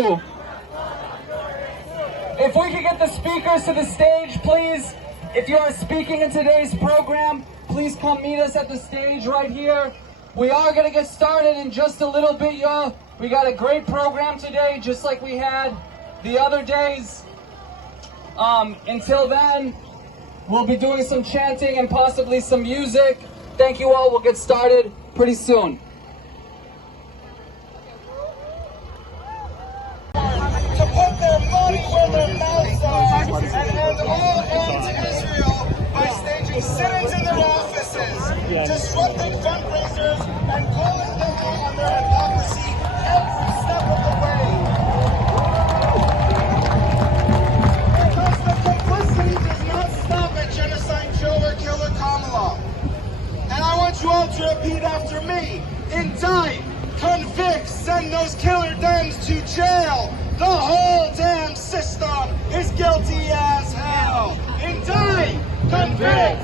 you. If we could get the speakers to the stage, please. If you are speaking in today's program, please come meet us at the stage right here. We are going to get started in just a little bit, y'all. We got a great program today, just like we had the other days. Until then, we'll be doing some chanting and possibly some music. Thank you all. We'll get started pretty soon. To put their money where their mouths are and end all aid to Israel by staging sit-ins in their offices, disrupting fundraisers, and calling them out on their hypocrisy every step of the way. Because the complicity does not stop at genocide killer Kamala. And I want you all to repeat after me. Indict, convict, send those killer Dems to jail. The whole damn system is guilty as hell. Indict, convict,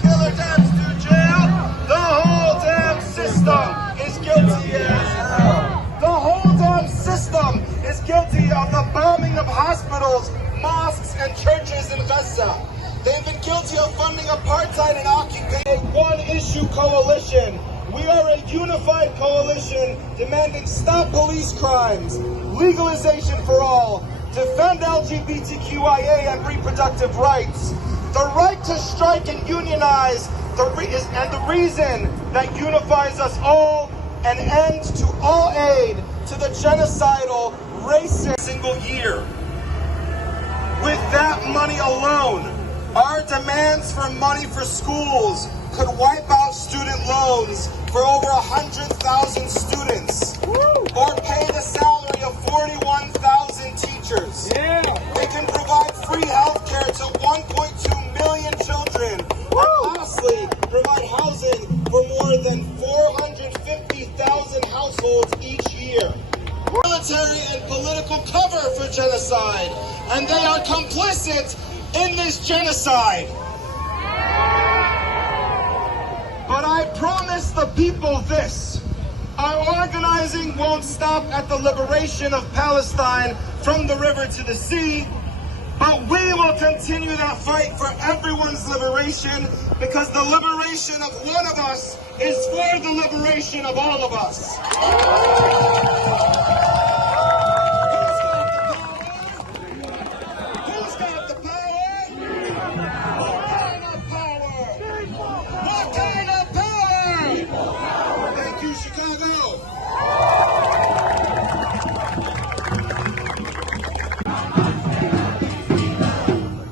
killer Dems to jail. The whole damn system is guilty as hell. The whole damn system is guilty of the bombing of hospitals, mosques, and churches in Gaza. They've been guilty of funding apartheid and occupying a one-issue coalition. We are a unified coalition demanding stop police crimes, legalization for all, defend LGBTQIA and reproductive rights, the right to strike and unionize, and the reason that unifies us all, an end to all aid to the genocidal, racist single year. With that money alone, our demands for money for schools could wipe out student loans for over 100,000 students, or pay the salary of 41,000 teachers. Yeah. It can provide free health care to 1.2 million children, and lastly, provide housing for more than 450,000 households each year. Military and political cover for genocide, and they are complicit in this genocide. But I promise the people this. Our organizing won't stop at the liberation of Palestine from the river to the sea, but we will continue that fight for everyone's liberation, because the liberation of one of us is for the liberation of all of us.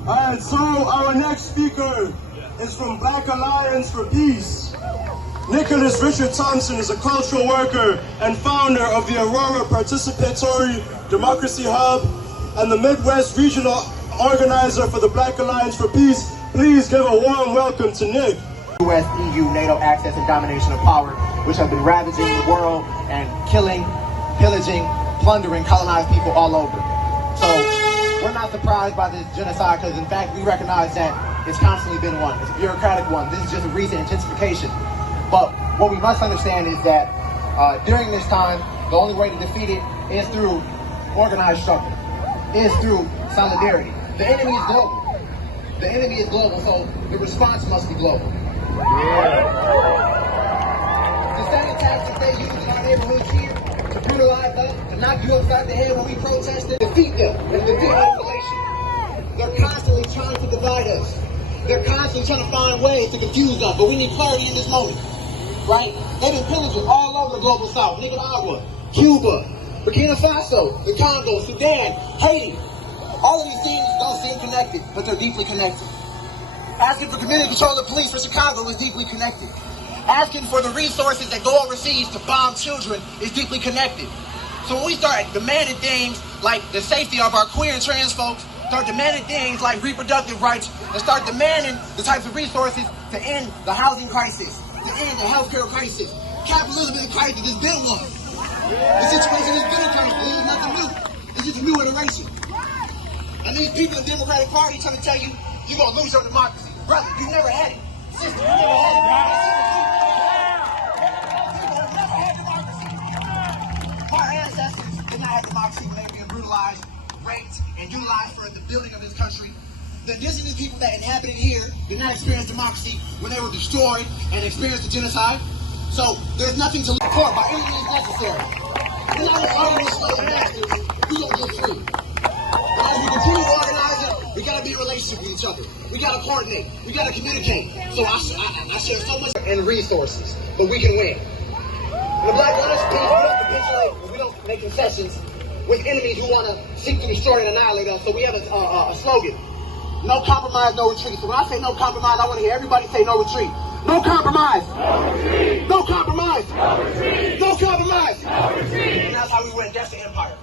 Alright, so our next speaker is from Black Alliance for Peace. Nicholas Richard Thompson is a cultural worker and founder of the Aurora Participatory Democracy Hub and the Midwest Regional Organizer for the Black Alliance for Peace. Please give a warm welcome to Nick. U.S., EU, NATO access and domination of power, which have been ravaging the world and killing, pillaging, plundering colonized people all over. So we're not surprised by this genocide, because in fact we recognize that it's constantly been one. It's a bureaucratic one. This is just a recent intensification. But what we must understand is that during this time, the only way to defeat it is through organized struggle, is through solidarity. The enemy is global. The enemy is global, so the response must be global. The same tactics they use in our neighborhoods here to brutalize us, to knock you upside the head when we protest, to defeat them and defeat isolation. They're constantly trying to divide us. They're constantly trying to find ways to confuse us, but we need clarity in this moment, right? They've been pillaging all over the global south: Nicaragua, Cuba, Burkina Faso, the Congo, Sudan, Haiti. All of these things don't seem connected, but they're deeply connected. Asking for community control of police for Chicago is deeply connected. Asking for the resources that go overseas to bomb children is deeply connected. So when we start demanding things like the safety of our queer and trans folks, start demanding things like reproductive rights, and start demanding the types of resources to end the housing crisis, to end the healthcare crisis. Capitalism is a crisis. It's been one. The situation has been a crisis. It's nothing new. It's just a new iteration. And these people in the Democratic Party trying to tell you, you're going to lose your democracy. Brother, you never had it. Sister, you never had it. You never had democracy. Our ancestors did not have democracy when they brutalized, raped, and utilized for the building of this country. The indigenous people that inhabited here did not experience democracy when they were destroyed and experienced the genocide. So there's nothing to look for by any means necessary. We're not fighting this slave masters. We gonna get free. But as we continue organizing, we gotta be in relationship with each other. We gotta coordinate. We gotta communicate. So I share so much and resources, but we can win. In the Black Lives Peace, we don't capitulate. We don't make concessions with enemies who want to seek to destroy and annihilate us. So we have a slogan: no compromise, no retreat. So when I say no compromise, I want to hear everybody say no retreat. No compromise. No retreat. No compromise. No retreat. No compromise. No retreat. And that's how we win. That's the empire.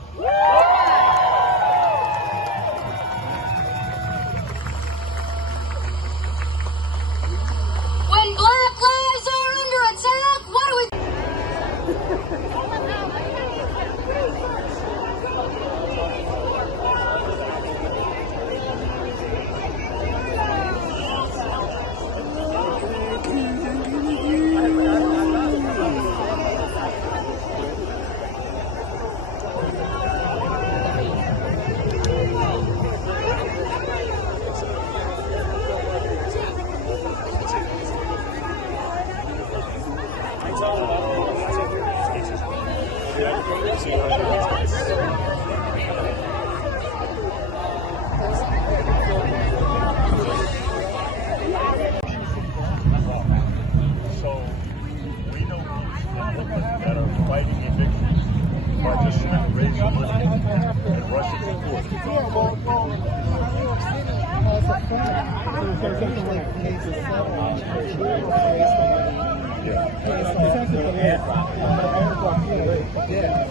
When black lives are under attack, what do we... Yeah.